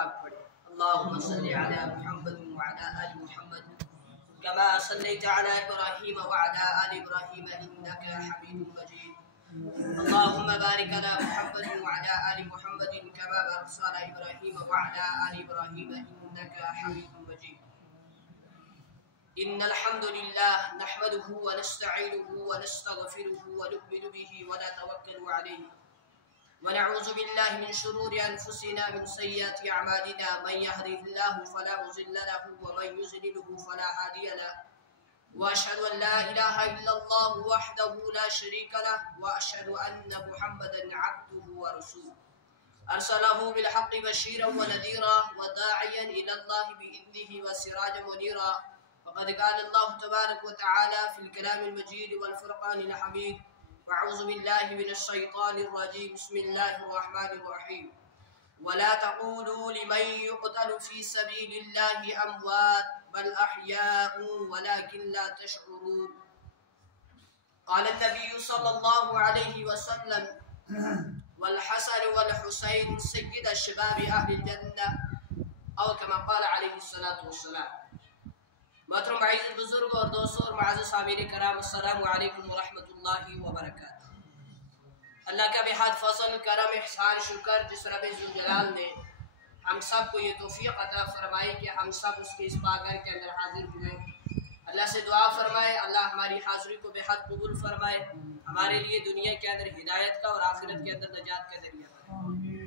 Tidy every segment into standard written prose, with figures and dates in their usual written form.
پاک پڑھیں۔ اللہم صلی علی محمد وعلی آل محمد کما صلیت علی ابراہیم وعلی آل ابراہیم انک حمید مجید۔ اللہم بارک علی محمد وعلی آل محمد کما بارکت علی ابراہیم وعلی آل ابراہیم انک حمید مجید۔ ان الحمد للہ نحمده ونستعینه ونستغفره ونؤمن به ونتوکل علیہ ونعوذ باللہ من شرور انفسنا من سیئات اعمالنا من يهده الله فلا مضل له ومن يضلل فلا هادي له واشهد ان لا اله الا الله وحده لا شريك له واشهد ان محمدا عبده ورسوله ارسله بالحق بشيرا ونذيرا وداعيا الى الله باذنه وسراجا منيرا وقد قال الله تبارك وتعالى في الكلام المجيد والفرقان الحميد وأعوذ بالله من الشيطان الرجيم بسم الله الرحمن الرحيم ولا تقولوا لمن يقتل في سبيل الله أموات بل أحياء ولكن لا تشعرون قال النبي صلى الله عليه وسلم والحسن والحسين سيد الشباب أهل الجنة أو كما قال عليه الصلاة والسلام۔ محترم معزز بزرگ اور دوستوں اور معزز سامعین کرام، السلام علیکم ورحمۃ اللہ وبرکاتہ۔ اللہ کا بحد فضل کرم احسان شکر جس رب ذوالجلال نے ہم سب کو یہ توفیق عطا فرمائی کہ ہم سب اس کے اس پاکگھر کے اندر حاضر ہوئے۔ اللہ سے دعا فرمائے اللہ ہماری حاضری کو بحد قبول فرمائے، ہمارے لیے دنیا کے اندر ہدایت کا اور آخرت کے اندر نجات کا ذریعہ بنائے۔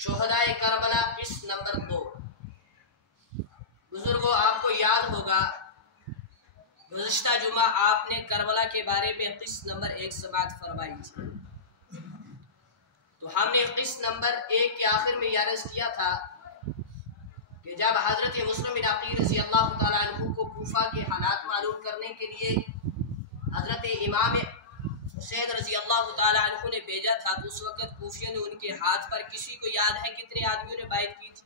شہدائے کربلا قسط نمبر 2۔ بزرگوں، آپ کو یاد ہوگا گزشتہ جمعہ آپ نے کربلا کے بارے میں قسط نمبر 1 سماعت فرمائی تھی، تو ہم نے قسط نمبر 1 کے آخر میں یہ عرض کیا تھا کہ جب حضرت مسلم بن عقیل رضی اللہ تعالیٰ عنہ کو کوفہ کے حالات معلوم کرنے کے لیے حضرت امام حسین رضی اللہ تعالیٰ عنہ نے بھیجا تھا، تو اس وقت کوفیوں نے ان کے ہاتھ پر، کسی کو یاد ہے کتنے آدمیوں نے بیعت کی تھی؟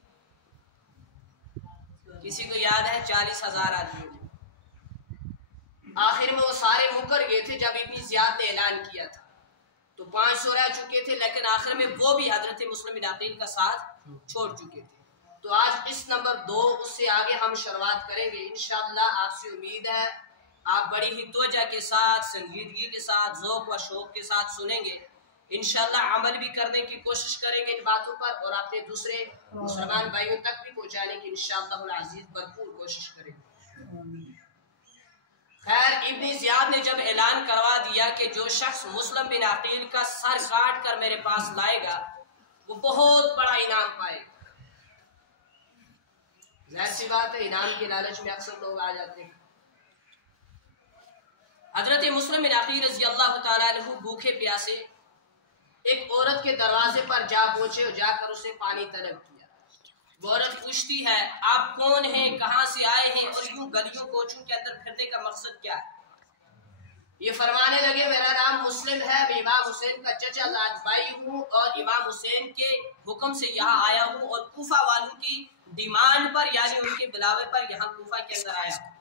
کسی کو یاد ہے؟ 40,000 آدمیوں نے۔ آخر میں وہ سارے مکر گئے تھے جب ابن زیاد نے اعلان کیا تھا، تو 500 رہ چکے تھے، لیکن آخر میں وہ بھی حضرت مسلم بن عقیل کا ساتھ چھوڑ چکے تھے۔ تو آج قسط نمبر 2، اس سے آگے ہم شروعات کریں گے انشاءاللہ۔ آپ سے امید ہے آپ بڑی ہی توجہ کے ساتھ، سنجیدگی کے ساتھ، ذوق و شوق کے ساتھ سنیں گے، انشاءاللہ عمل بھی کرنے کی کوشش کریں گے ان باتوں پر، اور اپنے دوسرے مسلمان بھائیوں تک بھی پہنچانے کی انشاءاللہ العزیز بھرپور کوشش کریں گے۔ خیر، ابن زیاد نے جب اعلان کروا دیا کہ جو شخص مسلم بن عقیل کا سر کاٹ کر میرے پاس لائے گا وہ بہت بڑا انعام پائے گا، ظاہر سی بات ہے انعام کے لالچ میں اکثر لوگ آ جاتے ہیں۔ حضرت مسلم بن عقیل رضی اللہ تعالیٰ عنہ بھوکے پیاسے ایک عورت کے دروازے پر جا پہنچے اور جا کر اسے پانی طلب کیا۔ وہ عورت پوچھتی ہے آپ کون ہیں، کہاں سے آئے ہیں، اور یوں گلیوں کوچوں کے اندر پھرنے کا مقصد کیا ہے؟ یہ فرمانے لگے میرا نام مسلم ہے، میں امام حسین کا چچا زاد بھائی ہوں، اور امام حسین کے حکم سے یہاں آیا ہوں، اور کوفہ والوں کی ڈیمانڈ پر یعنی ان کے بلاوے پر یہاں کوفہ کے اندر آیا ہوں۔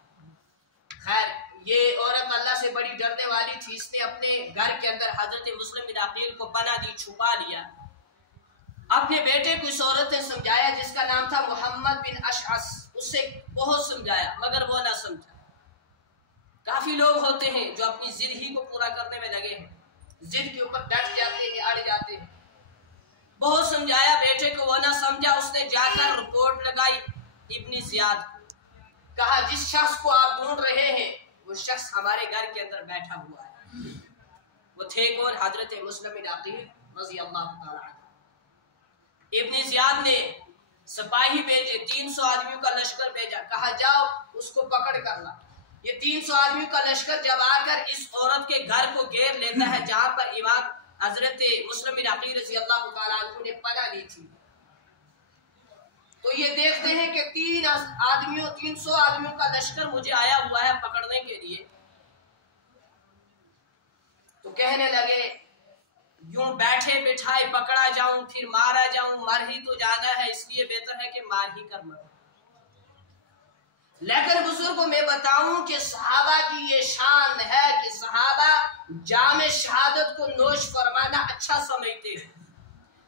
خیر، یہ عورت اللہ سے بڑی ڈرنے والی تھی، اس نے اپنے گھر کے اندر حضرت مسلم بن عقیل کو پناہ دی، چھپا لیا۔ اپنے بیٹے کو اس عورت نے سمجھایا جس کا نام تھا محمد بن اشعث، اسے بہت سمجھایا مگر وہ نہ سمجھا۔ کافی لوگ ہوتے ہیں جو اپنی ضد ہی کو پورا کرنے میں لگے ہیں، ضد کے اوپر ڈٹ جاتے ہیں، اڑ جاتے ہیں۔ بہت سمجھایا بیٹے کو، وہ نہ سمجھا، اس نے جا کر رپورٹ لگائی ابن زیاد کو، کہا جس شخص کو آپ ڈھونڈ رہے ہیں وہ شخص ہمارے گھر کے اندر بیٹھا ہوا ہے۔ وہ تھے کون؟ حضرت مسلم بن عقیل رضی اللہ تعالیٰ عنہ۔ ابن زیاد نے سپاہی بھیجے، 300 آدمیوں کا لشکر بھیجا، کہا جاؤ اس کو پکڑ کر لا۔ یہ 300 آدمیوں کا لشکر جب آ کر اس عورت کے گھر کو گھیر لیتا ہے جہاں پر امام حضرت مسلم بن عقیل رضی اللہ تعالیٰ عنہ نے پناہ لی تھی، تو یہ دیکھتے ہیں کہ 300 آدمیوں کا لشکر مجھے آیا ہوا ہے پکڑنے کے لیے، تو کہنے لگے یوں بیٹھے بٹھائے پکڑا جاؤں پھر مارا جاؤں، مر ہی تو جانا ہے، اس لیے بہتر ہے کہ مار ہی کر مروں۔ لیکن بزرگوں میں بتاؤں کہ صحابہ کی یہ شان ہے کہ صحابہ جام شہادت کو نوش فرمانا اچھا سمجھتے ہیں،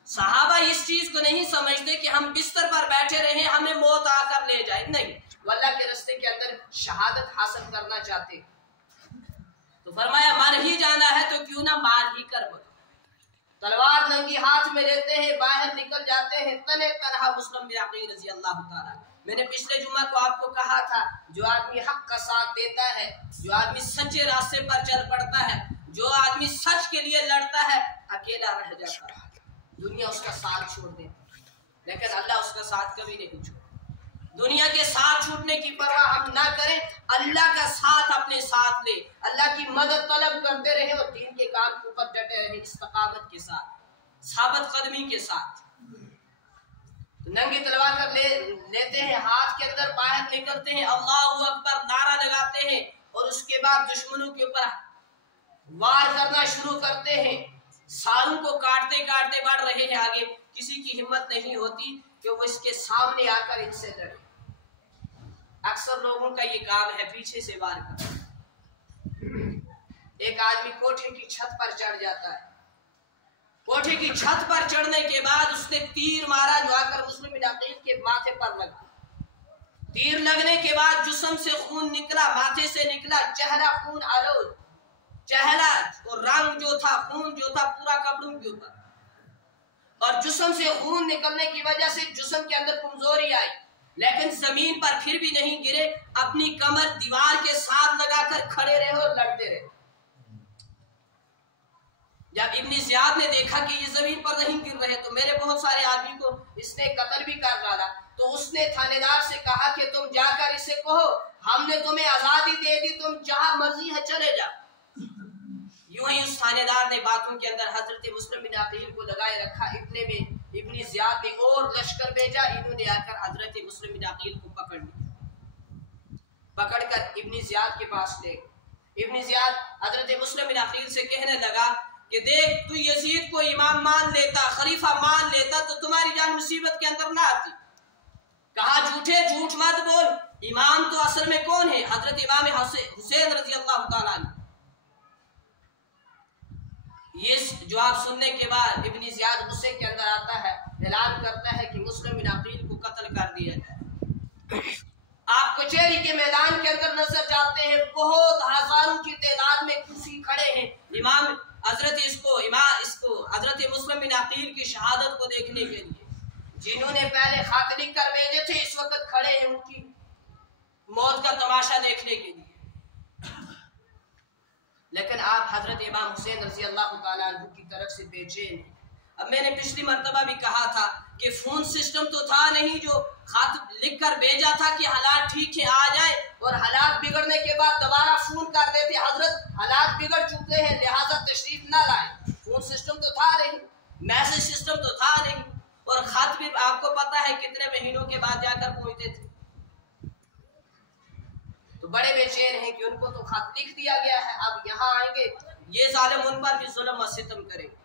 सहाबा इस चीज को नहीं समझते कि हम बिस्तर पर बैठे रहे हमें मौत आकर ले जाए, नहीं, वो अल्लाह के रास्ते के अंदर शहादत हासिल करना चाहते। तो फरमाया मर ही जाना है तो क्यों ना मार ही कर मरो। तलवार नंगी हाथ में लेते हैं, बाहर निकल जाते हैं तने तनहा। मुस्लिम बिन अकील रज़ी अल्लाह ताला, मैंने पिछले जुम्मा को आपको कहा था, जो आदमी हक का साथ देता है, जो आदमी सच्चे रास्ते पर चल पड़ता है, जो आदमी सच के लिए लड़ता है, अकेला रह जाता है। दुनिया उसका साथ छोड़ दे, लेकिन अल्लाह उसका साथ कभी नहीं छोड़े। दुनिया के साथ छूटने की परवाह हम ना करें, अल्लाह का साथ अपने साथ ले, अल्लाह की मदद तलब करते रहे और दीन के काम के ऊपर डटे रहे, इस्तिकामत के साथ, साबित कदमी के साथ। तो नंगी तलवार कर लेते हैं, हाथ के अंदर बाहर निकलते हैं, अल्लाहु अकबर नारा लगाते हैं और उसके बाद दुश्मनों के ऊपर वार करना शुरू करते हैं। सालों को काटते काटते बढ़ रहे हैं आगे, किसी की हिम्मत नहीं होती कि वो इसके सामने आकर इनसे लड़े। अक्सर लोगों का ये काम है पीछे से वार करना। एक आदमी कोठे की छत पर चढ़ जाता है, कोठे की छत पर चढ़ने के बाद उसने तीर मारा जो आकर मुस्लिम बिन अकील के माथे पर लगा। तीर लगने के बाद जिस्म से खून निकला, माथे से निकला, चेहरा खून आलूद, चेहरा और रंग जो था, खून जो था पूरा कपड़ों के ऊपर, और जिस्म से खून निकलने की वजह से जिस्म के अंदर कमजोरी आई, लेकिन जमीन पर फिर भी नहीं गिरे, अपनी कमर दीवार के साथ लगाकर खड़े रहे और लड़ते रहे। जब इब्न ज़ियाद ने देखा कि ये जमीन पर नहीं गिर रहे तो मेरे बहुत सारे आदमी को इसने कत्ल भी कर डाला, तो उसने थानेदार से कहा कि तुम जाकर इसे कहो हमने तुम्हें आजादी दे दी, तुम जहां मर्जी है चले जाओ। यूं ही उस थानेदार ने बातों के अंदर हजरत मुस्लिम बिन अकील को लगाए रखा। इतने में इब्न ज़ियाद ने और लश्कर भेजा, इन्होंने आकर हजरत मुस्लिम बिन अकील को पकड़ लिया, पकड़कर इब्न ज़ियाद के पास ले। इब्न ज़ियाद हजरत मुस्लिम बिन अकील से कहने लगा कि देख, तू यजीद को इमाम मान लेता, खलीफा मान लेता तो तुम्हारी जान मुसीबत के अंदर ना आती। कहा झूठ मत बोल, इमाम तो असल में कौन है? हजरत इमाम हुसैन रज़ी अल्लाह ताला अन्हु। ये जवाब सुनने के बाद इब्न ज़ियाद गुस्से के अंदर आता है, ऐलान करता है कि मुस्लिम बिन अकील को कत्ल कर दिया जाए। आप कचहरी के मैदान के अंदर नजर जाते हैं, बहुत हजारों की तादाद में कुर्सी खड़े हैं इमाम हजरत हजरत मुस्लिम बिन अकील की शहादत को देखने के लिए। जिन्होंने पहले खत लिख कर भेजे थे इस वक्त खड़े हैं उनकी मौत का तमाशा देखने के लिए। लेकिन आप हजरत इमाम हुसैन रज़ी अल्लाह ताला अन्हु की तरफ से बेचैन हैं। अब मैंने पिछली मर्तबा भी कहा था कि फोन सिस्टम तो था नहीं जो खत लिख कर भेजा था कि हालात ठीक है आ जाए, और हालात बिगड़ने के बाद दोबारा फोन कर देते हजरत हालात बिगड़ चुके हैं लिहाजा तशरीफ ना लाए। फोन सिस्टम तो था नहीं, मैसेज सिस्टम तो था नहीं, और खत भी आपको पता है कितने महीनों के बाद जाकर पहुंचते थे। तो बड़े बेचैन हैं कि उनको तो खत लिख दिया गया है, अब यहाँ आएंगे ये जालिम उन पर भी जुल्म और सितम करेंगे।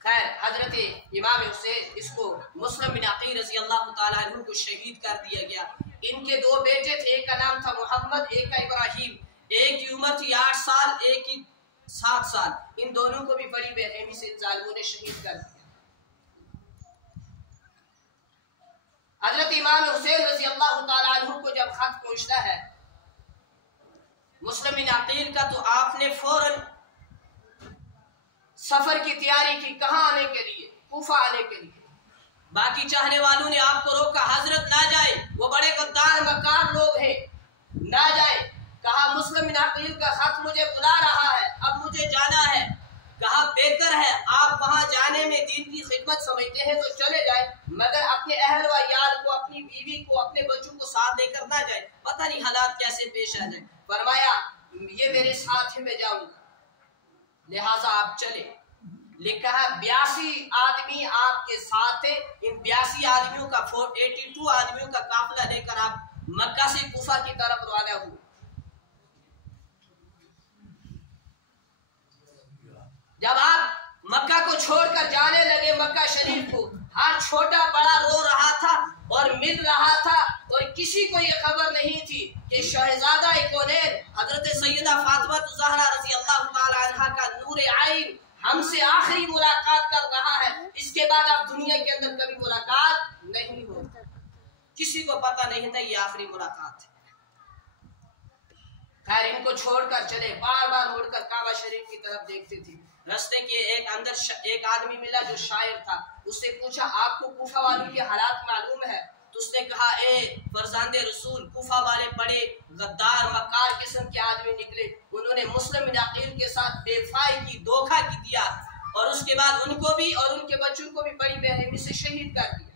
खैर, हजरत इमाम हुसैन इसको मुस्लिम बिन अकील रज़ी अल्लाह ताला अन्हु को शहीद कर दिया गया। इनके दो बेटे थे, एक का नाम था मोहम्मद, एक का इब्राहिम। एक की उम्र थी 8 साल, एक की 7 साल। इन दोनों को भी बड़ी बेरहमी से इन जालिमों ने शहीद कर दिया। हजरत इमाम हुसैन रज़ी अल्लाह ताला अन्हु को जब खत पहुंचता है मुस्लिम बिन अकील का, तो आपने फौरन सफर की तैयारी की। कहाँ आने के लिए? कूफा आने के लिए। बाकी चाहने वालों ने आपको रोका, हजरत ना जाए, वो बड़े गद्दार मकार लोग हैं, ना जाए। कहा मुस्लिम बिन अकील का खत मुझे बुला रहा है, अब मुझे जाना है। कहा बेहतर है आप वहां जाने में दीन की खिदमत समझते हैं तो चले जाए, मगर अपने अहल व यार को, अपनी बीवी को, अपने बच्चों को साथ लेकर ना जाए, पता नहीं हालात कैसे पेश आ जाए। फरमाया ये मेरे साथ है, मैं जाऊंगा, लिहाजा आप चले। लिखा है 82 आदमी आपके साथ है। इन 82 आदमियों का 82 आदमियों का काफिला लेकर आप मक्का से कुफा की तरफ रवाना हुए। जब आप मक्का को छोड़कर जाने लगे, मक्का शरीफ को, हर छोटा बड़ा रो रहा था और मिल रहा था, और किसी को ये खबर नहीं थी कि शहजादा कौनैन हजरत सैयदा फातिमा ज़हरा रज़ी अल्लाह ताला अन्हा का नूर आइन हमसे आखिरी मुलाकात कर रहा है, इसके बाद अब दुनिया के अंदर कभी मुलाकात नहीं होगी। किसी को पता नहीं था ये आखिरी मुलाकात है। खैर इनको छोड़कर चले, बार बार मुड़कर काबा शरीफ की तरफ देखते थे। रास्ते के एक आदमी मिला जो शायर था, उससे पूछा आपको कूफा वालों के हालात मालूम है? तो उसने कहा ए फरजांदे रसूल, कूफा वाले बड़े गद्दार मक्कार किस्म के आदमी निकले, उन्होंने मुस्लिम बिन अकील के साथ बेवफाई की, धोखा की दिया और उसके बाद उनको भी और उनके बच्चों को भी बड़ी बेरहमी से शहीद कर दिया।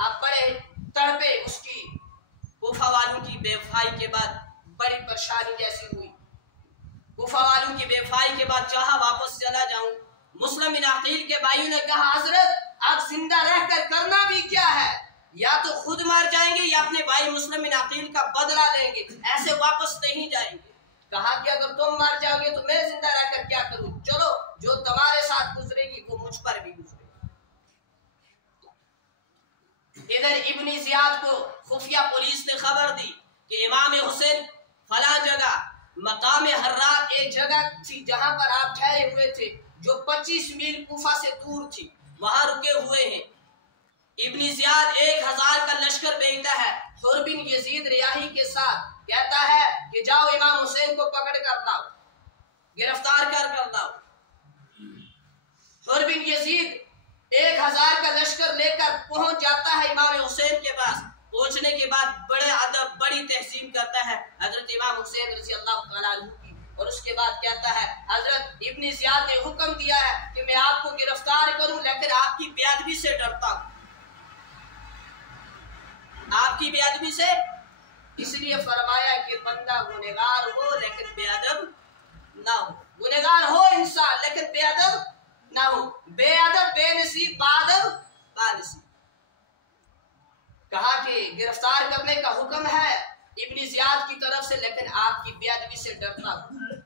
आप बड़े तड़पे, उसकी कूफा वालों की बेवफाई के बाद बड़ी परेशानी जैसी हुई। कूफा वालों की बेवफाई के बाद चाहा वापस चला जाऊं। मुस्लिम बिन अकील के भाइयों ने कहा हजरत आप जिंदा रहकर करना भी क्या है, या तो खुद मर जाएंगे या अपने भाई मुस्लिम बिन अकील का बदला लेंगे, ऐसे वापस नहीं जाएंगे। कहा कि अगर तुम मर जाओगे तो मैं जिंदा रहकर क्या करूं, चलो जो तुम्हारे साथ गुजरेगी वो मुझ पर भी गुजरेगी। इधर इब्न जियाद को खुफिया पुलिस ने खबर दी कि इमाम हुसैन फला जगह मकाम हर्रात एक जगह थी जहां पर आप ठहरे हुए थे, जो 25 मील कूफा से दूर थी, वहां रुके हुए हैं। इब्न जियाद 1000 का लश्कर भेजता है हुर बिन यजीद रियाही के साथ, कहता है कि जाओ इमाम हुसैन को पकड़ कर लाओ, गिरफ्तार कर लाओ। हुर बिन यजीद 1000 का लश्कर लेकर पहुंच जाता है इमाम हुसैन के पास। पहुंचने के बाद बड़े अदब बड़ी तहसीन करता है हजरत इमाम हुसैन रज़ी अल्लाह तआला अन्हु की, और उसके बाद कहता है हजरत इब्न जियाद ने हुक्म दिया है कि मैं आपको गिरफ्तार करूं, लेकिन आपकी बेअदबी से डरता हूं, आपकी बेअदबी से, इसलिए फरमाया कि बंदा गुनहगार हो लेकिन बेअदब ना हो, गुनहगार हो इंसान लेकिन बेअदब ना हो, बेअदब बेनसीब बादब बानसीब। कहा कि गिरफ्तार करने का हुक्म है इब्न जियाद की तरफ से, लेकिन आपकी बेअदबी से डरता हूं।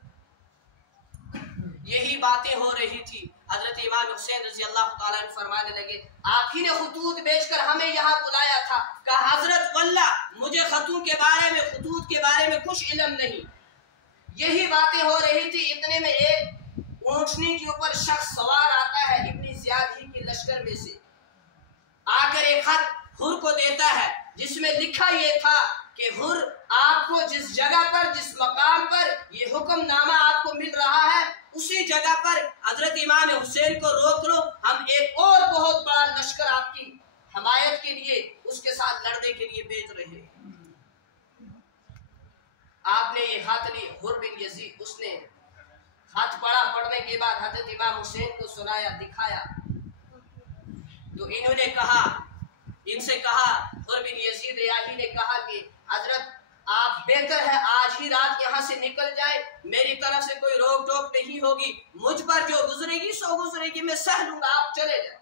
यही बातें हो रही थी। हजरत इमाम हुसैन रज़ी अल्लाह तआला अन्हु फरमाने लगे आप ही ने खतूत भेजकर हमें यहाँ बुलाया था। कहा हजरत वल्लाह मुझे खतूत के बारे में कुछ इल्म नहीं। यही बातें हो रही थी, इतने में एक ऊंटनी के ऊपर शख्स सवार आता है इब्न जियाद ही के लश्कर में से, आकर एक खत हुर को देता है जिसमें लिखा ये था कि हुर आपको जिस जगह पर जिस मकाम पर ये हुक्मनामा आपको मिल रहा है उसी जगह पर हजरत इमाम हुसैन को रोक लो, हम एक और बहुत बड़ा लश्कर आपकी हमायत के लिए उसके साथ लड़ने के लिए भेज रहे हैं। आपने ये खत ली, हुर बिन यजीद, उसने खत पढ़ा, पढ़ने के बाद हजरत इमाम हुसैन को सुनाया, दिखाया, तो इन्होंने कहा, इनसे कहा, हुर बिन यजीद रियाही ने कहा कि हजरत आप बेहतर है आज ही रात यहाँ से निकल जाए, मेरी तरफ से कोई रोक टोक नहीं होगी, मुझ पर जो गुजरेगी सो गुजरेगी, मैं सह लूंगा, आप चले जाए।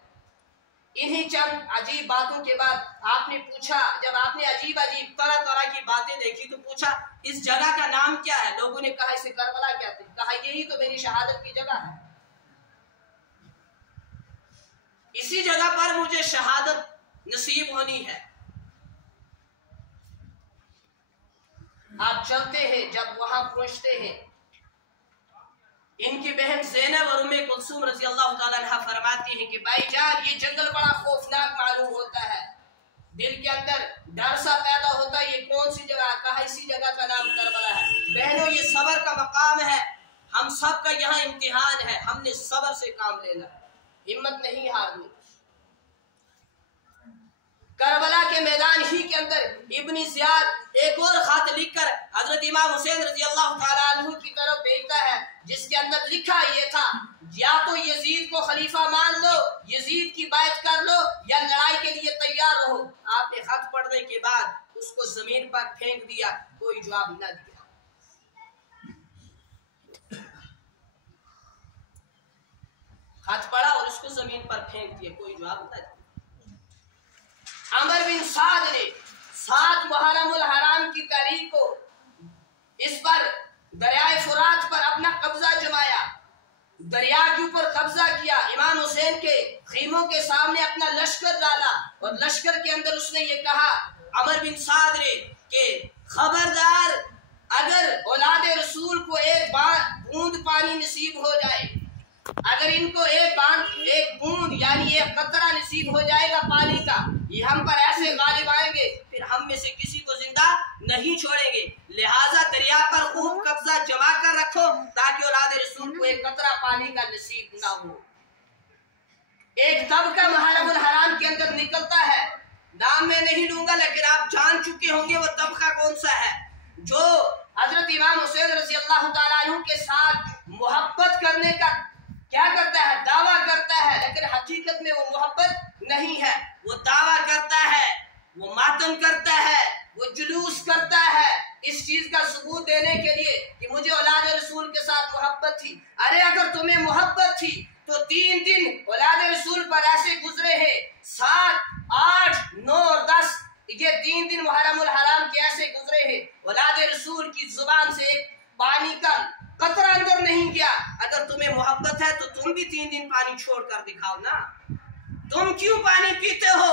इन्हीं चंद अजीब बातों के बाद आपने पूछा, जब आपने अजीब अजीब तरह तरह की बातें देखी तो पूछा इस जगह का नाम क्या है? लोगों ने कहा इसे करबला कहते हैं। कहा यही तो मेरी शहादत की जगह है, इसी जगह पर मुझे शहादत नसीब होनी है। आप चलते हैं, जब वहां पहुंचते हैं, इनकी बहन ज़ैनब और उम्मे कुलसूम रज़ी अल्लाह तआला अन्हा फरमाती हैं कि भाईजान ये जंगल बड़ा खौफनाक मालूम होता है, दिल के अंदर डर सा पैदा होता है, ये कौन सी जगह? कहा इसी जगह का नाम करबला है। बहनों ये सब्र का मकाम है, हम सब का यहाँ इम्तिहान है, हमने सब्र से काम लेना है, हिम्मत नहीं हारनी। करबला के मैदान ही के अंदर इब्न जियाद एक और खत लिखकर हजरत इमाम हुसैन रज़ी अल्लाह तआला अन्हु की तरफ भेजता है, जिसके अंदर लिखा ये था या तो यजीद को खलीफा मान लो, यजीद की बात कर लो, या लड़ाई के लिए तैयार रहो। आपने खत पढ़ने के बाद उसको जमीन पर फेंक दिया, कोई जवाब न दिया। खत पढ़ा और उसको जमीन पर फेंक दिया, कोई जवाब न दिया। अमर बिन साद ने 7 मुहर्रमुल हराम की तारीख को इस पर दरियाए फुरात पर अपना कब्जा जमाया, दरिया के ऊपर कब्जा किया, इमाम हुसैन के खीमों के सामने अपना लश्कर डाला और लश्कर के अंदर उसने ये कहा अमर बिन साद ने कि खबरदार, अगर औलाद रसूल को एक बार बूंद पानी नसीब हो जाए, अगर इनको एक बूंद यानी एक कतरा नसीब हो जाएगा पानी का, ये हम पर ऐसे गालिब आएंगे फिर हम में से किसी को जिंदा नहीं छोड़ेंगे। लिहाजा दरिया पर खूब कब्जा जमा कर रखो ताकि औलाद रसूल को एक कतरा पानी का नसीब ना हो। एक तबका मुहर्रमुल हराम के अंदर निकलता है, नाम मैं नहीं लूंगा लेकिन आप जान चुके होंगे वो तबका कौन सा है, जो हजरत इमाम हुसैन रज़ी अल्लाह ताला अन्हु के साथ मोहब्बत करने का क्या करता है, दावा करता है, लेकिन हकीकत में वो मोहब्बत नहीं है। वो दावा करता है, वो मातम करता है, वो जुलूस करता है इस चीज का सबूत देने के लिए कि मुझे औलाद रसूल के साथ मोहब्बत थी। अरे अगर तुम्हें मोहब्बत थी तो 3 दिन औलाद रसूल पर ऐसे गुजरे हैं, 7, 8, 9 और 10, ये 3 दिन मुहर्रमुल हराम के ऐसे गुजरे हैं, औलाद रसूल की जुबान से एक पानी का कतरा अंदर नहीं गया। अगर तुम्हें मोहब्बत है तो तुम भी 3 दिन पानी छोड़ कर दिखाओ ना। तुम क्यों पानी पीते हो,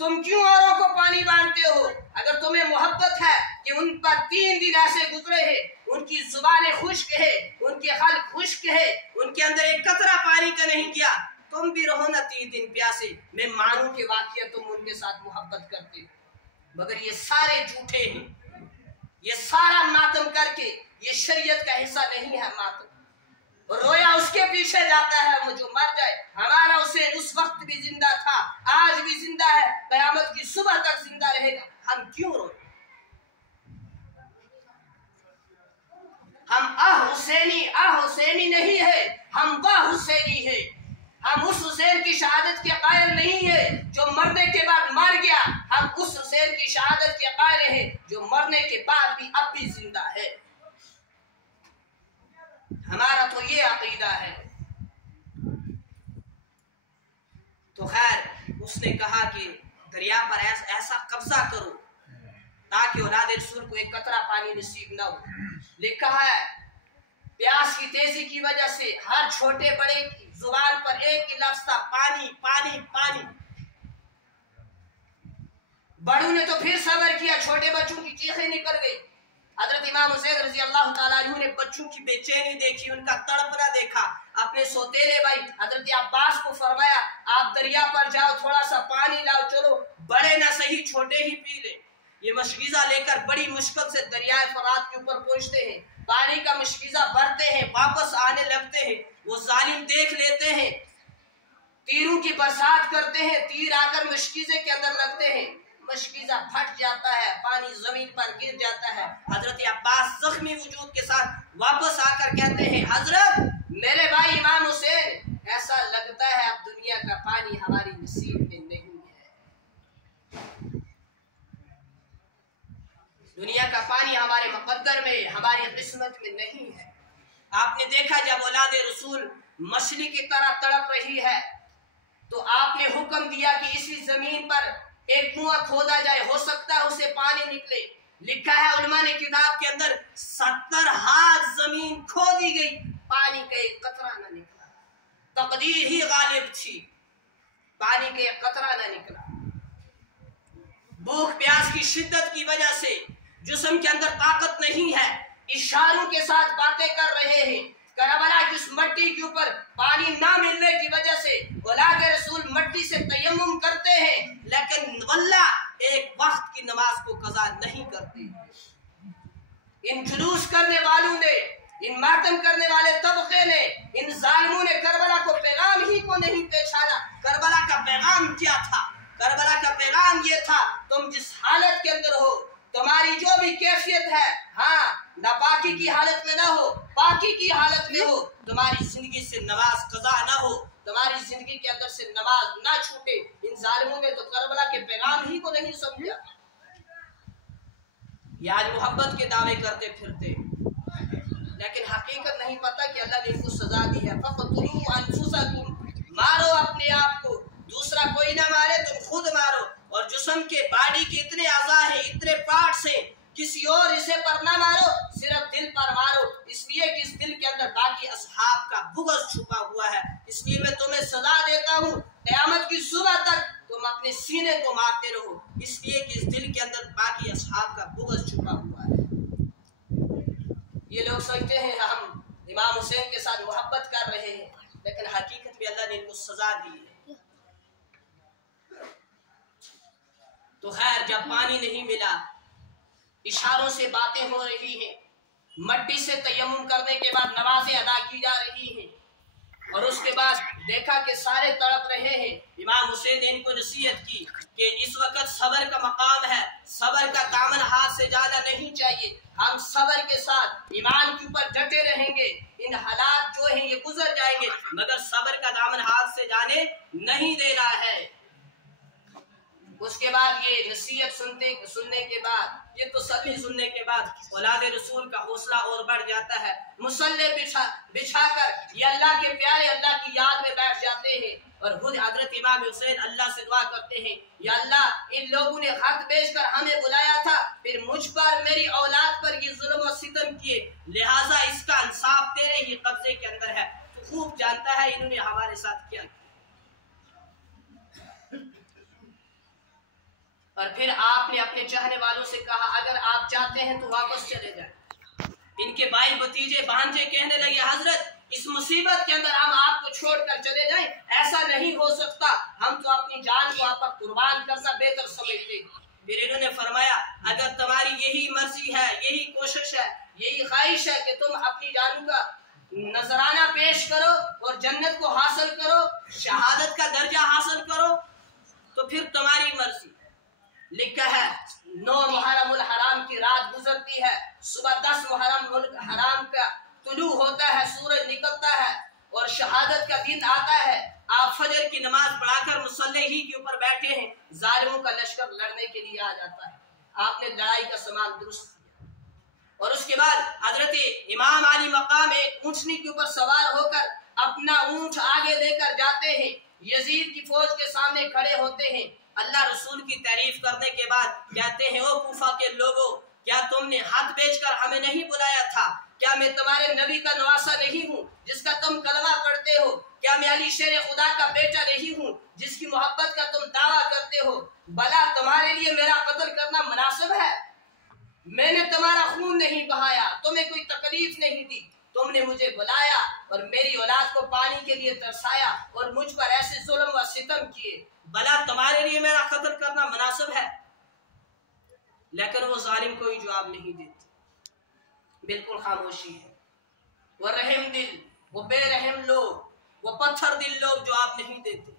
तुम क्यों औरों को पानी बांटते हो? अगर तुम्हें मोहब्बत है कि उन पर 3 दिन ऐसे गुजरे हैं, उनकी जुबानें खुश्क है, उनके खल खुश्क है, उनके अंदर एक कतरा पानी का नहीं गया, तुम भी रहो ना 3 दिन प्यासे। मैं मानूं कि वाकई तुम उनके साथ मोहब्बत करते हो, मगर ये सारे झूठे हैं। ये सारा मातम करके ये शरीयत का हिस्सा नहीं है। मातम रोया उसके पीछे जाता है, वो जो मर जाए। हमारा हुसैन उस वक्त भी जिंदा था, आज भी जिंदा है, क़यामत की सुबह तक जिंदा रहेगा। हम क्यों रोए? हम हुसैनी नहीं है, हम वह हुसैनी है। हम उस हुसैन की शहादत के कायल नहीं है जो मरने के बाद मर गया, हम उस हुसैन की शहादत के कायल है जो मरने के बाद भी अब भी जिंदा है। हमारा तो ये अकीदा है। तो खैर उसने कहा कि दरिया पर ऐसा कब्जा करो ताकि औलाद रसूल को एक कतरा पानी नसीब ना हो। लिखा है प्यास की तेजी की वजह से हर छोटे बड़े की जुबान पर एक ही लफ्ज़ था, पानी पानी पानी। बड़ों ने तो फिर सब्र किया, छोटे बच्चों की चीखें निकल गई। हजरत इमाम हुसैन रज़ी अल्लाह ताला अन्हु ने बच्चों की बेचैनी देखी, उनका तड़पना देखा। अपने सौतेले भाई हजरत अब्बास को फरमाया आप दरिया पर जाओ, थोड़ा सा पानी लाओ, चलो बड़े ना सही छोटे ही पी ले। ये मशकीज़ा लेकर बड़ी मुश्किल से दरियाए फरात के ऊपर पहुंचते हैं। पानी का मशकीज़ा भरते हैं, वापस आने लगते हैं। वो जालिम देख लेते हैं, तीरों की बरसात करते हैं, तीर आकर मशकीज़े के अंदर लगते हैं, मशकीज़ा फट जाता है, पानी जमीन पर गिर जाता है। हजरत अब्बास जख्मी वजूद के साथ वापस आकर कहते हैं हजरत मेरे भाई इमाम हुसैन, ऐसा लगता है अब दुनिया का पानी हमारी नसीब में नहीं है। दुनिया का पानी हमारे मुकद्दर में, हमारी किस्मत में नहीं है। आपने देखा जब औलाद रसूल मछली की तरह तड़प रही है तो आपने हुक्म दिया कि इसी जमीन पर एक कुआं खोदा जाए, हो सकता है उसे पानी निकले। लिखा है उलमा ने किताब के अंदर 70 हाथ जमीन खोदी गई, पानी का एक कतरा न निकला। तकदीर ही गालिब थी, पानी का एक कतरा न निकला। भूख प्यास की शिद्दत की वजह से जिस्म के अंदर ताकत नहीं है, इशारों के साथ बातें कर रहे हैं। करबला की उस मट्टी के ऊपर पानी ना मिलने की वजह से औलाद रसूल मट्टी से तयम्मुम करते हैं, लेकिन वल्लाह एक वक्त की नमाज को कज़ा नहीं करते। इन जुलूस करने वालों ने, इन मातम करने वाले तबके ने, इन जालिमों ने करबला को पैगाम ही को नहीं पहचाना। करबला का पैगाम क्या था? करबला का पैगाम ये था तुम जिस हालत के अंदर हो, तुम्हारी जो भी कैफियत है, हाँ नापाकी की हालत में ना हो, पाकी की हालत में हो, तुम्हारी जिंदगी से नमाज कज़ा ना हो, तुम्हारी जिंदगी के अंदर से नमाज ना छूटे। इन जालिमों ने तो करबला के पैगाम ही को नहीं समझा। ये आज मोहब्बत के दावे करते फिरते, लेकिन हकीकत नहीं पता कि अल्लाह ने इनको सजा दी है। फक़तुलू अनफुसकुम, मारो अपने आप को, दूसरा कोई ना मारे, तुम खुद मारो। और जिस्म के बॉडी के इतने अज़ा हैं, इतने पार्ट्स हैं, किसी और हिस्से पर ना मारो, सिर्फ दिल पर मारो, इसलिए कि इस दिल के अंदर बाकी असहाब का बुग़्ज़ छुपा हुआ है। इसलिए मैं तुम्हें सजा देता हूँ, क़यामत की सुबह तक तुम अपने सीने को मारते रहो, इसलिए कि इस दिल के अंदर बाकी असहाब का बुग़्ज़ छुपा हुआ है। ये लोग सोचते हैं हम इमाम हुसैन के साथ मोहब्बत कर रहे हैं, لیکن حقیقت میں اللہ نے ان کو سزا دی ہے۔ تو خیر جب پانی نہیں ملا، اشاروں سے باتیں ہو رہی ہیں، مٹی سے تیمم کرنے کے بعد نمازیں ادا کی جا رہی ہیں، اور اس کے بعد دیکھا کہ سارے تڑپ رہے ہیں۔ امام حسین نے ان کو نصیحت کی کہ اس وقت صبر کا مقام ہے، صبر کا دامن ہاتھ سے جانا نہیں چاہیے، ہم صبر کے ساتھ ایمان کے اوپر ڈٹے رہیں گے، ان حالات جو ہیں یہ گزر جائیں گے، مگر صبر کا دامن ہاتھ سے جانے نہیں دینا ہے۔ اس کے بعد یہ نصیحت سننے کے بعد، یہ تسلی سننے کے بعد اولاد رسول کا حوصلہ اور بڑھ جاتا ہے۔ مصلی بچھا کر یہ اللہ کے پیارے اللہ کی یاد میں بیٹھ جاتے ہیں، اور خود حضرت امام حسین اللہ سے دعا کرتے ہیں، یا اللہ ان لوگوں نے خط بیچ کر ہمیں بلایا تھا، پھر مجھ پر میری اولاد پر یہ ظلم و ستم کیے، لہٰذا اس کا انصاف تیرے ہی قبضے کے اندر ہے، تو خوب جانتا ہے انہوں نے ہمارے ساتھ کیا۔ اور پھر آپ نے اپنے چاہنے والوں سے کہا اگر آپ چاہتے ہیں تو واپس چلے جائیں۔ ان کے بھائی بھتیجے بھانجے کہنے لگے حضرت اس مصیبت کے اندر ہم آپ کو چھوڑ کر چلے جائیں، ایسا نہیں ہو سکتا، ہم تو اپنی جان کو آپ پر قربان کرنا بہتر سمجھتے۔ پھر انہوں نے فرمایا اگر تمہاری یہی مرضی ہے، یہی کوشش ہے، یہی خواہش ہے کہ تم اپنی جانوں کا نذرانہ پیش کرو اور جنت کو حاصل کرو، شہادت کا درجہ حاصل کرو، تو پھر تمہاری مرضی۔ لکھا ہے 9 محرم الحرام کی رات گزرتی ہے، صبح 10 محرم الحرام کا طلوع ہوتا ہے، سورج نکلتا ہے اور شہادت کا دن آتا ہے۔ آپ فجر کی نماز پڑھا کر مصلی ہی کے اوپر بیٹھے ہیں، ظالموں کا لشکر لڑنے کے لیے آ جاتا ہے، آپ نے لڑائی کا سامان درست کیا، اور اس کے بعد حضرت امام علی مقام ایک اونٹنی کے اوپر سوار ہو کر اپنا اونٹ آگے لے کر جاتے ہیں، یزید کی فوج کے سامنے کھڑے ہوتے ہیں، اللہ رسول کی تعریف کرنے کے بعد کہتے ہیں او کوفہ کے لوگوں، کیا تم نے ہاتھ بیچ کر ہمیں نہیں بلایا تھا؟ کیا میں تمہارے نبی کا نواسہ نہیں ہوں جس کا تم کلمہ پڑھتے ہو؟ کیا میں علی شیر خدا کا بیٹا نہیں ہوں جس کی محبت کا تم دعویٰ کرتے ہو؟ بلا تمہارے لیے میرا قتل کرنا مناسب ہے؟ میں نے تمہارا خون نہیں بہایا، تمہیں کوئی تکلیف نہیں دی، تم نے مجھے بلایا اور میری اولاد کو پانی کے لیے ترسایا اور مجھ پر ایسے ظلم و ستم کیے، بلا تمہارے لیے میرا قتل کرنا مناسب ہے؟ لیکن وہ ظالم کوئی جواب نہیں دیتے، بالکل خاموشی ہے۔ وہ رحم دل، وہ بے رحم لوگ، وہ پتھر دل لوگ جواب نہیں دیتے۔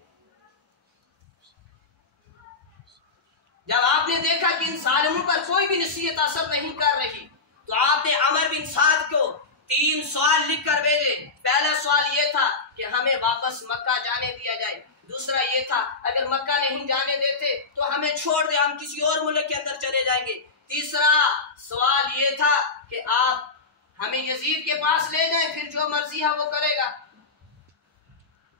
جب آپ نے دیکھا کہ ان ظالموں پر کوئی بھی نصیحت اثر نہیں کر رہی، تو آپ نے عمر بن سعد کو 3 سوال لکھ کر بھیجے۔ پہلا سوال یہ تھا کہ ہمیں واپس مکہ جانے دیا جائے، دوسرا یہ تھا اگر مکہ نہیں جانے دیتے تو ہمیں چھوڑ دیں، ہم کسی اور ملک کے اندر چلے جائیں گے، تیسرا سوال یہ تھا کہ آپ ہمیں یزید کے پاس لے جائیں، پھر جو مرضی ہے وہ کرے گا۔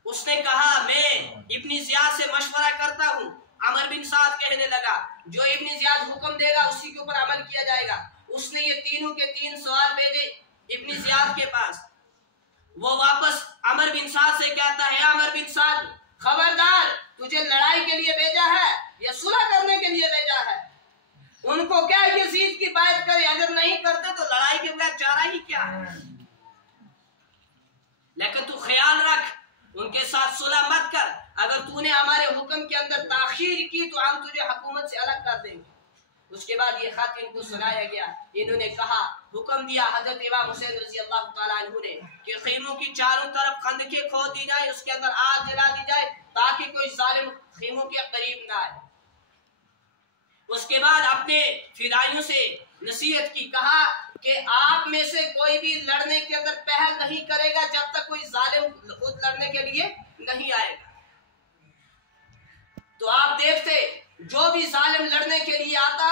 اس نے کہا میں ابن زیاد سے مشورہ کرتا ہوں۔ عمر بن سعد کہنے لگا جو ابن زیاد حکم دے گا اسی کے اوپر عمل کیا جائے گا۔ اس نے یہ تینوں کے 3 سوال بھیجے ابن زیاد کے پاس۔ وہ واپس عمر بن سعد سے کہتا ہے عمر بن سعد خبردار، تجھے لڑائی کے لیے بھیجا ہے یا صلح کرنے کے لیے بھیجا ہے؟ ان کو کیا یزید کی بیعت کرے، اگر نہیں کرتے تو لڑائی کے بغیر چارہ ہی کیا ہے؟ لیکن تو خیال رکھ ان کے ساتھ صلح مت کر، اگر تو نے ہمارے حکم کے اندر تاخیر کی تو ہم تجھے حکومت سے الگ کر دیں گے۔ اس کے بعد یہ خط ان کو سنایا گیا، انہوں نے کہا حکم دیا حضرت امام حسین رضی اللہ تعالیٰ عنہ نے کہ خیموں کی چاروں طرف خندقیں کھود دی جائے، اس کے اندر آگ جلا دی جائے تاکہ کوئی ظالم خیموں کے قریب نہ آئے۔ اس کے بعد اپنے فدائیوں سے نصیحت کی، کہا کہ آپ میں سے کوئی بھی لڑنے کے اندر پہل نہیں کرے گا جب تک کوئی ظالم خود لڑنے کے لیے نہیں آئے گا۔ تو آپ دیکھتے جو بھی ظالم لڑنے کے لیے آتا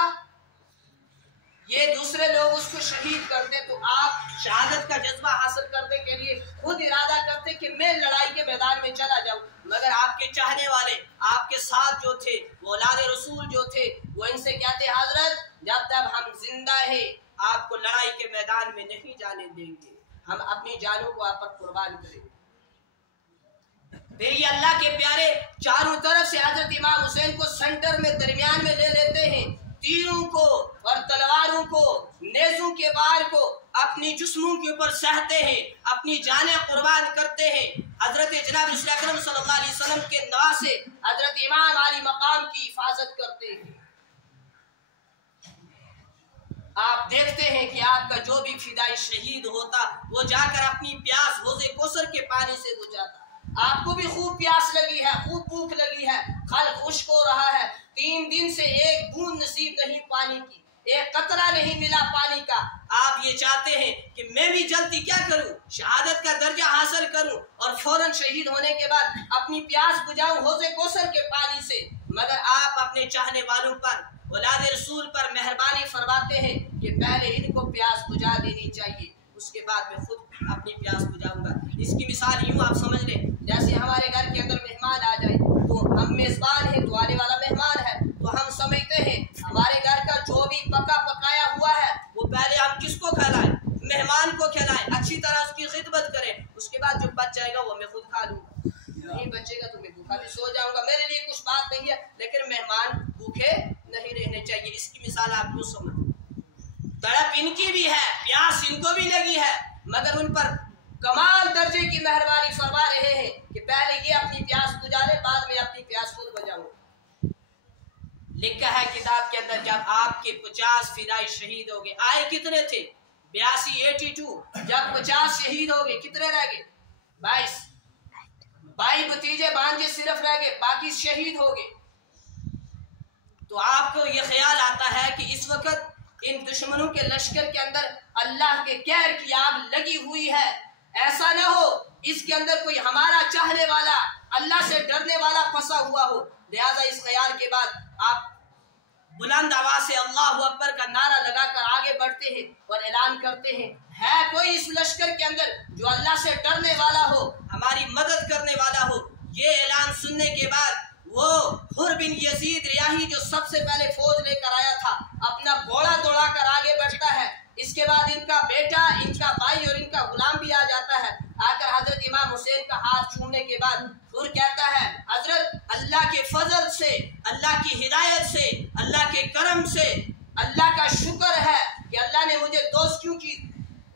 یہ دوسرے لوگ اس کو شہید کرتے، تو آپ شہادت کا جذبہ حاصل کرنے کے لیے خود ارادہ کرتے کہ میں لڑائی کے میدان میں چلا جاؤں، مگر آپ کے چاہنے والے آپ کے ساتھ جو تھے، وہ اولاد رسول جو تھے، وہ ان سے کہتے حضرت جب تک ہم زندہ ہیں آپ کو لڑائی کے میدان میں نہیں جانے دیں گے، ہم اپنی جانوں کو آپ پر قربان کریں گے۔ پھر یہ اللہ کے پیارے چاروں طرف سے حضرت امام حسین کو سینٹر میں درمیان میں لے لیتے ہیں، تیروں کو اور تلواروں کو، نیزوں کے وار کو اپنی جسموں کے اوپر سہتے ہیں، اپنی جانیں قربان کرتے ہیں۔ हजरत जनाब रसूल अकरम सल्लल्लाहु अलैहि वसल्लम के नवासे हजरत इमाम अली मकाम की हिफाजत करते हैं। आप देखते हैं कि आपका जो भी फिदाई शहीद होता वो जाकर अपनी प्यास हौज़े कौसर के पानी से बुझाता। आपको भी खूब प्यास लगी है, खूब भूख लगी है, खल खुश्क हो रहा है, 3 दिन से एक बूंद नसीब नहीं पानी की, एक कतरा नहीं मिला पानी का। आप ये चाहते हैं कि मैं भी जल्दी क्या करूं, शहादत का दर्जा हासिल करूं और फौरन शहीद होने के बाद अपनी प्यास बुझाऊं हौज़े कौसर के पानी से। मगर आप अपने चाहने वालों पर, औलाद रसूल पर मेहरबानी फरमाते हैं कि पहले इनको प्यास बुझा देनी चाहिए, उसके बाद मैं खुद अपनी प्यास बुझाऊंगा। इसकी मिसाल यूं आप समझ लें, जैसे हमारे घर के अंदर मेहमान आ जाए तो हम मेजबान हैं, तो आने वाला मेहमान है, तो हम समझते हैं हमारे घर का जो भी पका पकाया हुआ है वो पहले हम किसको खिलाएं, मेहमान को खिलाएं, अच्छी तरह उसकी खिदमत करें, उसके बाद जो बच जाएगा वो मैं खुद खा लूंगा। नहीं बचेगा तो मैं भूखा भी सो जाऊंगा, मेरे लिए कुछ बात नहीं है, लेकिन मेहमान भूखे नहीं रहने चाहिए। इसकी मिसाल आप क्यों समझ, तड़प इनकी भी है, प्यास इनको भी लगी है, मगर उन पर कमाल दर्जे की मेहरबानी फरमा रहे हैं कि पहले ये अपनी प्यास बुझा ले, बाद में अपनी प्यास खुद बुझाऊं। लिखा है किताब के अंदर, जब आपके 50 फिदाई शहीद हो गए, आए कितने थे 82 82, जब 50 शहीद हो गए कितने रह गए 22 भाई भतीजे भांजे सिर्फ रह गए, बाकी शहीद हो गए। तो आपको ये ख्याल आता है कि इस वक्त इन दुश्मनों के लश्कर के अंदर अल्लाह के कहर की आग लगी हुई है, ऐसा ना हो इसके अंदर कोई हमारा चाहने वाला, अल्लाह से डरने वाला फंसा हुआ हो। लिहाजा इस ख्याल के बाद आप बुलंद आवाज से अल्लाहु अकबर का नारा लगाकर आगे बढ़ते हैं और ऐलान करते हैं, है कोई इस लश्कर के अंदर जो अल्लाह से डरने वाला हो, हमारी मदद करने वाला हो। ये ऐलान सुनने के बाद वो हुर बिन यजीद रियाही जो सबसे पहले फौज लेकर आया था, अपना घोड़ा दौड़ाकर आगे बढ़ता है। इसके बाद इनका बेटा, इनका भाई और इनका गुलाम भी आ जाता है। आकर हजरत इमाम हुसैन का हाथ छूने के बाद हुर कहता है, हजरत अल्लाह के फजल से, अल्लाह की हिदायत से, अल्लाह के करम से, अल्लाह का शुक्र है कि अल्लाह ने मुझे दोस्तियों की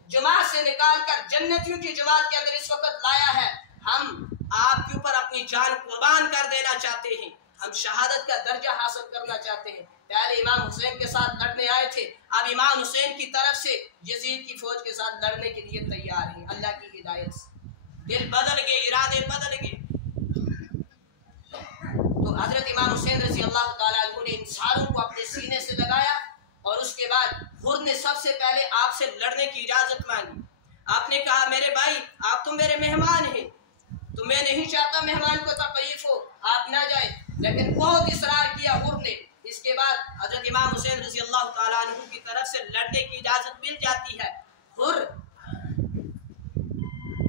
जमात से निकालकर जन्नतियों की जमात के अंदर इस वक्त लाया है। हम आपके ऊपर अपनी जान कुर्बान कर देना चाहते हैं, हम शहादत का दर्जा हासिल करना चाहते हैं। पहले इमाम हुसैन के साथ लड़ने आए थे, अब इमाम हुसैन की तरफ से यजीद की फौज के साथ लड़ने के लिए तैयार हैं। अल्लाह की हिदायत से दिल बदल गए, इरादे बदल गए। तो हजरत इमाम हुसैन रज़ी अल्लाह ताला अन्हु ने इन सारों को अपने सीने से लगाया और उसके बाद हुर ने सबसे पहले आपसे लड़ने की इजाजत मांगी। आपने कहा, मेरे भाई आप तो मेरे मेहमान हैं, तो मैं नहीं चाहता मेहमान को तकलीफ हो, आप ना जाए, लेकिन बहुत इसरार किया हुर ने। इसके बाद हजरत इमाम हुसैन रज़ी अल्लाह ताला अन्हु की तरफ से लड़ने की इजाजत मिल जाती है। हुर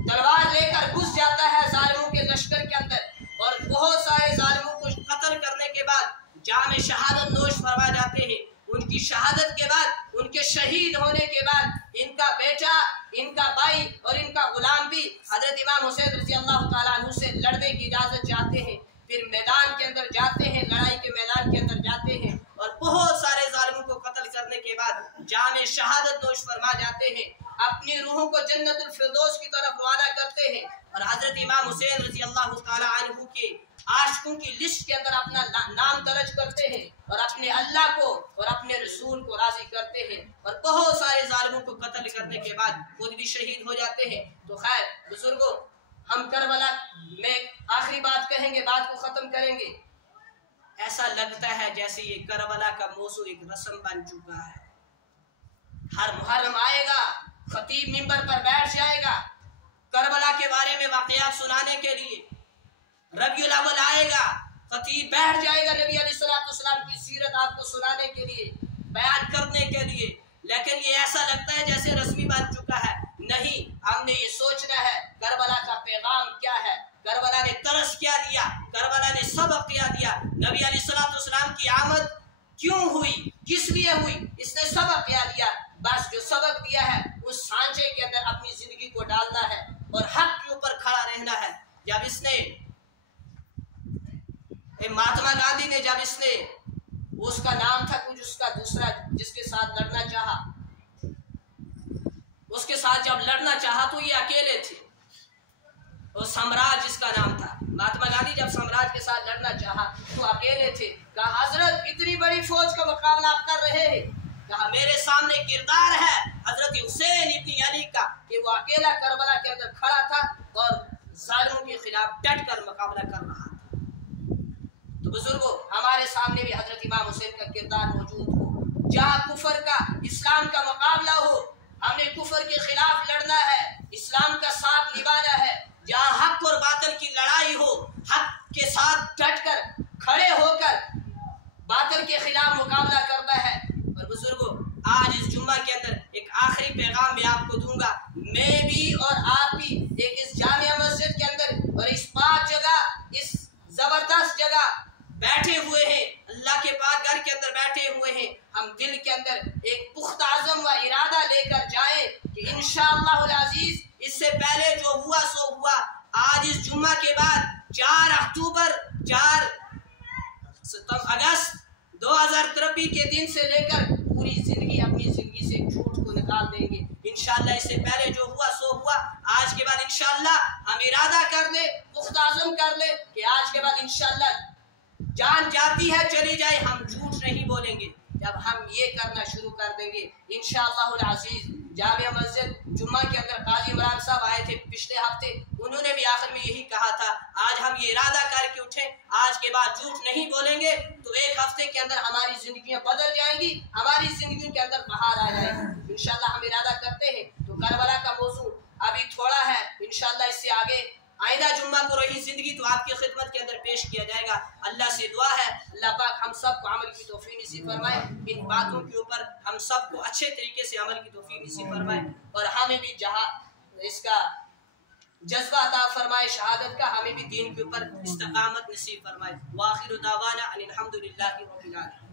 तलवार लेकर घुस जाता है जालिमों के लश्कर के अंदर और बहुत सारे जालिमों को कत्ल करने के बाद जाम शहादत नोश फरमा जाते हैं। उनकी शहादत के बाद, उनके शहीद होने के बाद इनका बेटा, इनका भाई और इनका गुलाम भी हजरत इमाम हुसैन रज़ी अल्लाह ताला अन्हु से लड़ने की इजाजत चाहते हैं। फिर मैदान के अंदर जाते हैं, लड़ाई के मैदान के अंदर जाते हैं और बहुत सारे जालिमों को कत्ल करने के बाद जाम शहादत नोश फरमा जाते हैं। अपनी रूहों को जन्नतुल फिरदौस की तरफ रवाना करते हैं और हजरत इमाम हुसैन रज़ी अल्लाह ताला अन्हु के आशिकों की लिस्ट के अंदर अपना नाम दर्ज करते हैं और अपने अल्लाह को और अपने रसूल को राजी करते हैं और बहुत सारे जालिमों को कत्ल करने के बाद खुद भी शहीद हो जाते हैं। तो खैर बुजुर्गों, हम करबला में आखिरी बात कहेंगे, बात को खत्म करेंगे। ऐसा लगता है जैसे ये करबला का मौजू एक रस्म बन चुका है। हर मुहर्रम आएगा, खतीब मिंबर पर बैठ जाएगा करबला के बारे में वाक़यात सुनाने के लिए। रबीउल अव्वल आएगा, खतीब बैठ जाएगा नबी अलैहिस्सलाम की सीरत आपको सुनाने के लिए, बयान करने के लिए। लेकिन ये ऐसा लगता है जैसे रस्मी बन चुका है। नहीं, हमने ये सोचना है करबला का पैगाम क्या है, करबला ने तरस क्या दिया, करबला ने सबक क्या दिया, नबी अलैहिस्सलाम की आमद क्यों हुई, किस लिए हुई, इसने सबक क्या दिया। बस जो सबक दिया है उस सांचे के अंदर अपनी जिंदगी को डालना है और हक के ऊपर खड़ा रहना है। जब इसने महात्मा गांधी ने, जब इसने, उसका नाम था कुछ, उसका दूसरा जिसके साथ लड़ना चाहा, उसके साथ जब लड़ना चाहा तो ये अकेले थे। और सम्राट जिसका नाम था। महात्मा गांधी जब सम्राट के साथ लड़ना चाहा तो अकेले थे। कहा हजरत इतनी बड़ी फौज का मुकाबला आप कर रहे हैं। कहा मेरे सामने किरदार है हजरत हुसैन इब्न अली का कि वो अकेला करबला के अंदर खड़ा था और जालिमों के खिलाफ डट कर मुकाबला कर रहा था। तो बुजुर्गों, हमारे सामने भी हजरत इमाम हुसैन का किरदार मौजूद हो। जहाँ कुफर का इस्लाम का मुकाबला हो, हमें कुफर के खिलाफ लड़ना है, इस्लाम का साथ निभाना है। जहाँ हक और बातिल की लड़ाई हो, हक के साथ डट कर खड़े होकर बातिल के खिलाफ मुकाबला करना है। और बुजुर्गों, आज इस जुम्मा के अंदर एक आखिरी पैगाम भी आपको दूंगा। मैं भी और आप भी एक इस जामिया मस्जिद के अंदर और इस पाक जगह, इस जबरदस्त जगह बैठे हुए हैं, अल्लाह के पाक घर के अंदर बैठे हुए हैं। हम दिल के अंदर एक पुख्ता अज़म व इरादा लेकर जाए कि इंशाअल्लाह अज़ीज इससे पहले जो हुआ सो हुआ। आज इस जुम्मा के बाद 4 अक्टूबर 4 अगस्त 2023 के दिन से लेकर पूरी जिंदगी अपनी जिंदगी से झूठ को निकाल देंगे इंशाअल्लाह। इससे पहले जो हुआ सो हुआ। आज के बाद इंशाअल्लाह हम इरादा कर ले, पुख्ता अज़म कर ले कि आज के बाद इंशाअल्लाह जान जाती है चली जाए, हम झूठ नहीं बोलेंगे। जब हम ये करना शुरू कर देंगे इंशाअल्लाह अज़ीज, जामिया मस्जिद जुम्मा के अंदर काजी इमरान साहब आए थे पिछले हफ्ते, उन्होंने भी आखिर में यही कहा था। आज हम ये इरादा करके उठे, आज के बाद झूठ नहीं बोलेंगे तो एक हफ्ते के अंदर हमारी जिंदगियां बदल जाएंगी, हमारी जिंदगी के अंदर बाहर आ जाएगी इंशाअल्लाह। हम इरादा करते हैं। तो करबला का मौजू अभी थोड़ा है, इंशाअल्लाह इससे आगे आइंदा जुम्मा को रही जिंदगी तो आपकी खिदमत के अंदर पेश किया जाएगा। अल्लाह से दुआ है अल्लाह पाक हम सबको अमल की तौफीक नसीब फरमाए। इन बातों के ऊपर हम सबको अच्छे तरीके से अमल की तौफीक नसीब फरमाए और हमें भी जहाँ इसका जज्बा अता फरमाए शहादत का, हमें भी दीन के ऊपर इस्तिकामत नसीब फरमाए। वाखिर दावाना अनिल हम्दुलिल्लाहि रब्बिल आलमीन।